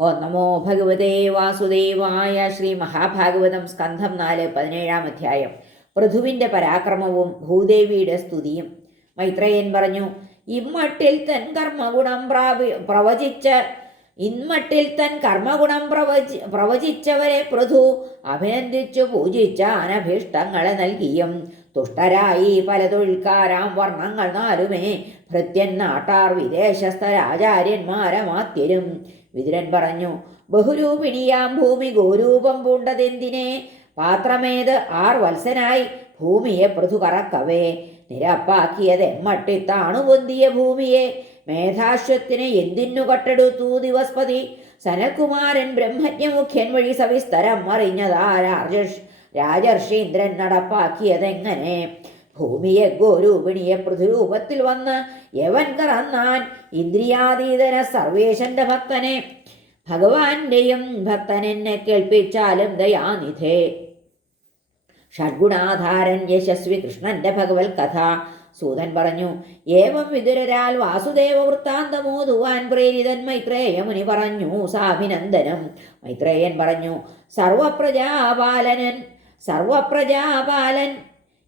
ഓ നമോ ഭഗവതേ വാസുദേവായ ശ്രീ മഹാഭാഗവതം സ്കന്ധം നാല് പതിനേഴാം അധ്യായം. പൃഥുവിന്റെ പരാക്രമവും ഭൂദേവിയുടെ സ്തുതിയും. മൈത്രേയൻ പറഞ്ഞു ഇമ്മട്ടിൽ തൻ കർമ്മഗുണം പ്രാപി പ്രവചിച്ച ഇന്മട്ടിൽ തൻ കർമ്മഗുണം പ്രവചി പ്രവചിച്ചവരെ പൃഥു അഭിനന്ദിച്ചു പൂജിച്ച അനഭീഷ്ടങ്ങളെ നൽകിയും. തുഷ്ടരായി പല തൊഴിൽക്കാരാം വർണങ്ങൾ നാലുമേ ഭൃത്യൻ നാട്ടാർ വിദേശസ്ഥ രാജാര്യന്മാരമാത്യരും വിതുരൻ പറഞ്ഞു ബഹുരൂപിണിയാം ഭൂമി ഗോരൂപം പൂണ്ടതെന്തിനെ? പാത്രമേത് ആർ വത്സനായി ഭൂമിയെ പൃഥു കറക്കവേ നിരപ്പാക്കിയത് എമ്മട്ടിത്താണു പൊന്തിയ ഭൂമിയെ. മേധാശ്വത്തിന് എന്തിനു കട്ടെടുത്തു ദിവസ്പതി? സനൽകുമാരൻ ബ്രഹ്മജ്ഞമുഖ്യൻ വഴി സവിസ്തരം അറിഞ്ഞതാ രാജർഷ് രാജർഷീന്ദ്രൻ നടപ്പാക്കിയതെങ്ങനെ? ഭൂമിയെ ഗോരൂപിണിയെ പൃഥുരൂപത്തിൽ വന്ന് യവൻ കറന്നാൻ ഇന്ദ്രിയാതീതന സർവേശന്റെ ഭക്തനെ. ഭഗവാന്റെയും ഭക്തൻ എന്നെ കേൾപ്പിച്ചാലും ദയാനിധേ. ഷഡ്ഗുണാധാരൻ യശസ്വി കൃഷ്ണന്റെ ഭഗവത് കഥ. സൂതൻ പറഞ്ഞു ഏവം വിതുരരാൽ വാസുദേവ വൃത്താന്തമോതുവാൻ പ്രേരിതൻ മൈത്രേയ മുനി പറഞ്ഞു സാഭിനന്ദനം മൈത്രേയൻ പറഞ്ഞു സർവപ്രജാപാലനൻ സർവപ്രജാപാലൻ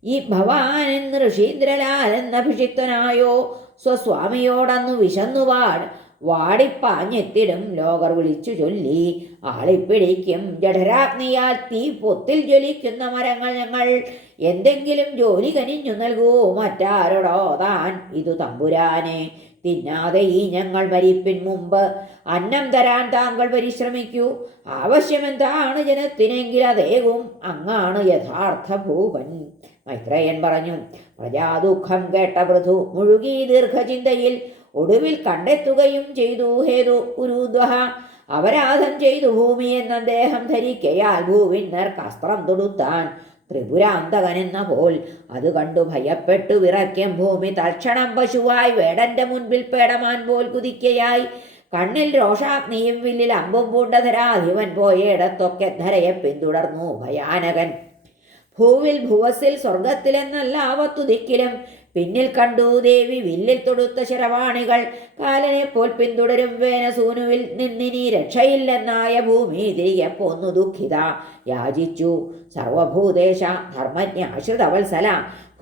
ഈ ഭവാനൻ ഋഷീന്ദ്രലാൽ അഭിഷിക്തനായോ സ്വസ്വാമിയോടന്നു വിശന്നുവാട്. വാടിപ്പാഞ്ഞെത്തിടും ലോകർ വിളിച്ചു ചൊല്ലി. ആളിപ്പിടിക്കും ജഠരാഗ്നിയാൽ തീ പൊത്തിൽ ജ്വലിക്കുന്ന മരങ്ങൾ ഞങ്ങൾ. എന്തെങ്കിലും ജോലി കനിഞ്ഞു നൽകൂ. മറ്റാരോടോ താൻ ഇതു തമ്പുരാനെ. തിന്നാതെ ഈ ഞങ്ങൾ മരിപ്പിൻ മുമ്പ് അന്നം തരാൻ താങ്കൾ പരിശ്രമിക്കൂ. ആവശ്യമെന്താണ് ജനത്തിനെങ്കിൽ അതേകും. അങ്ങാണ് യഥാർത്ഥ ഭൂപൻ. മൈത്രേയൻ പറഞ്ഞു പ്രജാദുഃഖം കേട്ട പൃഥു മുഴുകി ദീർഘചിന്തയിൽ ഒടുവിൽ കണ്ടെത്തുകയും ചെയ്തു ഹേതു ഉരുദ്വഹ അവരാധം ചെയ്തു ഭൂമി എന്ന ദേഹം ധരിക്കയാൽ ഭൂവിന്നർ കസ്ത്രം തൊടുത്താൻ ത്രിപുരാന്തകനെന്ന പോൽ. അത് കണ്ടു ഭയപ്പെട്ടു വിറയ്ക്കും ഭൂമി തൽക്ഷണം പശുവായി വേടന്റെ മുൻപിൽ പേടമാൻ പോൽ കുതിക്കയായി. കണ്ണിൽ രോഷാഗ്നിയും വില്ലിൽ അമ്പും പൂണ്ടധരാധിപൻ പോയിടത്തൊക്കെ ധരയെ പിന്തുടർന്നു ഭയാനകൻ. ഭൂവിൽ ഭുവസിൽ സ്വർഗത്തിലെന്നല്ല ആവത്തുദിക്കിലും പിന്നിൽ കണ്ടു ദേവി വില്ലിൽ തൊടുത്ത ശരവാണികൾ. കാലനെ പോൽ പിന്തുടരും വേനസൂനുവിൽ നിന്നിനി രക്ഷയില്ലെന്നായ ഭൂമി തിരികെ പോന്നു ദുഃഖിത. യാചിച്ചു. സർവഭൂതേശ ധർമ്മജ്ഞാശ്രിതവത്സല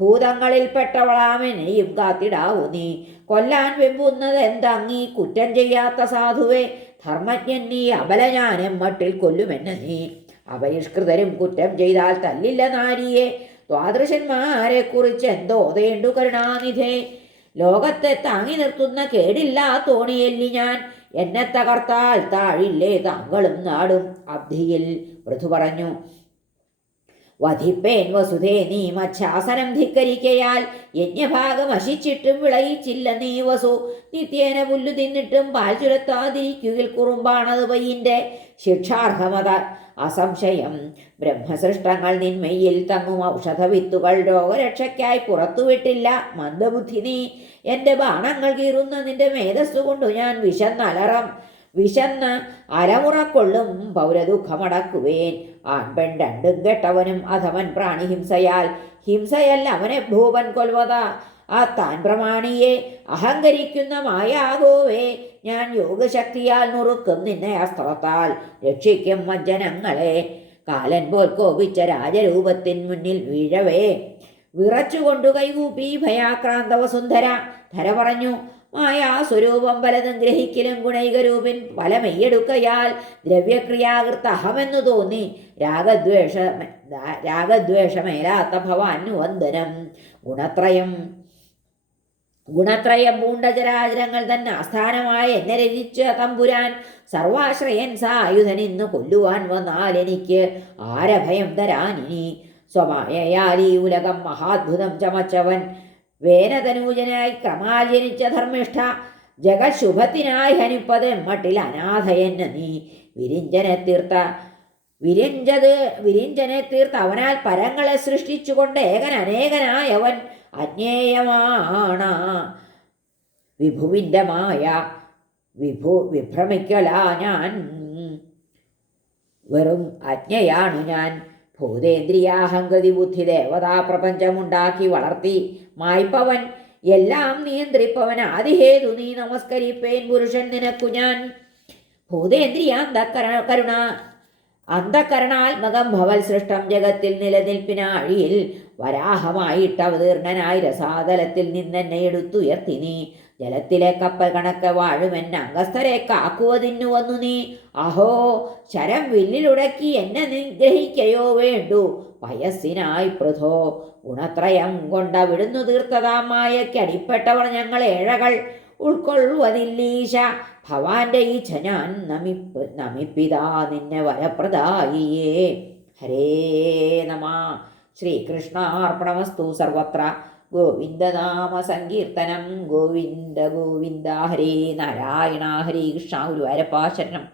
ഭൂതങ്ങളിൽപ്പെട്ടവളാമെന്നെയും കാത്തിടാവു നീ. കൊല്ലാൻ വെമ്പുന്നത് എന്തങ്ങീ കുറ്റം ചെയ്യാത്ത സാധുവേ. ധർമ്മജ്ഞൻ നീ അബല ഞാനും മട്ടിൽ കൊല്ലുമെന്ന് നീ. അപരിഷ്കൃതരും കുറ്റം ചെയ്താൽ തല്ലില്ല നാരിയെ. ദ്വാദൃശന്മാരെ കുറിച്ച് എന്തോ ഓതേണ്ടു കരുണാനിധേ. ലോകത്തെ താങ്ങി നിർത്തുന്ന കേടില്ലാ തോണിയല്ലി ഞാൻ. എന്നെ തകർത്താൽ താഴില്ലേ താങ്കളും നാടും അബ്ധിയിൽ. പൃഥു പറഞ്ഞു. വധിപ്പേൻ വസുധേ നീ മച്ഛാസനം ധിക്കരിക്കയാൽ യജ്ഞഭാഗം അശിച്ചിട്ടും വിളയിച്ചില്ല നീ വസു. നിത്യേന പുല്ലു തിന്നിട്ടും പാൽ ചുരത്താതിരിക്കുകിൽ കുറുമ്പാണത് പയ്യന്റെ ശിക്ഷാർഹമത. അസംശയം ബ്രഹ്മസൃഷ്ടങ്ങൾ നിന്മയിൽ തങ്ങും ഔഷധവിത്തുകൾ രോഗരക്ഷയ്ക്കായി പുറത്തുവിട്ടില്ല. മന്ദബുദ്ധി നീ എന്റെ ബാണങ്ങൾ കീറുന്ന നിന്റെ മേധസ്സുകൊണ്ടു ഞാൻ വിശന്നലറം. വിശന്ന് അരമുറക്കൊള്ളും പൗരദുഃഖമടക്കുവേൻ. ആൺപെൺ രണ്ടും കെട്ടവനും അധമൻ പ്രാണിഹിംസയാൽ ഹിംസയല്ല അവനെ ഭൂപൻ കൊൽവത ആ താൻ പ്രമാണിയെ അഹങ്കരിക്കുന്ന മായാഗോവേ ഞാൻ യോഗശക്തിയാൽ നുറുക്കും നിന്നെ അസ്ത്രത്താൽ രക്ഷിക്കും മജ്ജനങ്ങളെ. കാലൻ പോൽ കോപിച്ച രാജരൂപത്തിൻ മുന്നിൽ വീഴവേ. വിറച്ചുകൊണ്ടു കൈകൂപ്പി ഭയാക്രാന്ത വസുന്ധര ധര പറഞ്ഞു മായാസ്വരൂപം പലതും ഗ്രഹിക്കലും ഗുണൈകരൂപിൻ പല മെയ്യെടുക്കയാൽ ദ്രവ്യക്രിയാകൃത്ത അഹമെന്നു തോന്നി. രാഗദ്വേഷ രാഗദ്വേഷമേലാത്ത ഭവാനുവന്ദനം ഗുണത്രയം ഗുണത്രയം പൂണ്ടചരാചരങ്ങൾ തന്നെ ആസ്ഥാനമായി എന്നെ രചിച്ച തമ്പുരാൻ സർവാശ്രയൻ സായുധൻ ഇന്ന് കൊല്ലുവാൻ വന്നാൽ എനിക്ക് ആരഭയം തരാനിനി. സ്വമായയാൽ ഈ ഉലകം മഹാത്ഭുതം ചമച്ചവൻ വേനതനൂജനായി ക്രമാചരിച്ച ധർമ്മിഷ്ഠ ജഗശുഭത്തിനായി ഹനിപ്പത് മട്ടിൽ അനാഥയെന്ന് നീ. വിരിഞ്ചനെ തീർത്ത വിരിഞ്ചത് വിരിഞ്ചനെ തീർത്ത അവനാൽ പരങ്ങളെ സൃഷ്ടിച്ചുകൊണ്ട് ഏകൻ അനേകനായവൻ അജ്ഞേയമാണ് വിഭുവിന്റെ മായ വിഭു വിഭ്രമിക്കലാ ഞാൻ. വെറും അജ്ഞയാണു ഞാൻ. ഭൂതേന്ദ്രിയാഹങ്കതി ബുദ്ധി ദേവതാ പ്രപഞ്ചമുണ്ടാക്കി വളർത്തി മായ്പവൻ. എല്ലാം നിയന്ത്രിപ്പവൻ ആദിഹേതു നീ നമസ്കരിപ്പേൻ പുരുഷൻ നിനക്കു ഞാൻ. ഭൂതേന്ദ്രിയാന്തകര കരുണ. അന്ധകരണാത്മകം ഭവൽ സൃഷ്ടം ജഗത്തിൽ നിലനിൽപ്പിനാഴിയിൽ വരാഹമായിട്ട് അവതീർണനായി രസാതലത്തിൽ നിന്നെന്നെ എടുത്തുയർത്തി നീ. ജലത്തിലെ കപ്പൽ കണക്കെ വാഴുമെൻ അംഗസ്ഥരെ വന്നു നീ. അഹോ ശരം വില്ലിലുടക്കി എന്നെ നിഗ്രഹിക്കയോ വേണ്ടു. വയസ്സിനായി പൃഥോ ഗുണത്രയം കൊണ്ടവിടുന്നു തീർത്തതാം അടിപ്പെട്ടവർ ഞങ്ങൾ ഏഴകൾ. ഉൾക്കൊള്ളുവതില്ലീശ ഭവാന്റെ ഈ ഞാൻ നമിപ്പ് നമിപ്പിതാ നിന്നെ വരപ്രദായിയേ. ഹരേ നമ. ശ്രീകൃഷ്ണാർപ്പണമസ്തു സർവത്ര. ഗോവിന്ദനാമ സങ്കീർത്തനം ഗോവിന്ദ ഗോവിന്ദ ഹരേ നാരായണ ഹരേ കൃഷ്ണ ഗുരുവായൂരപ്പാ ശരണം.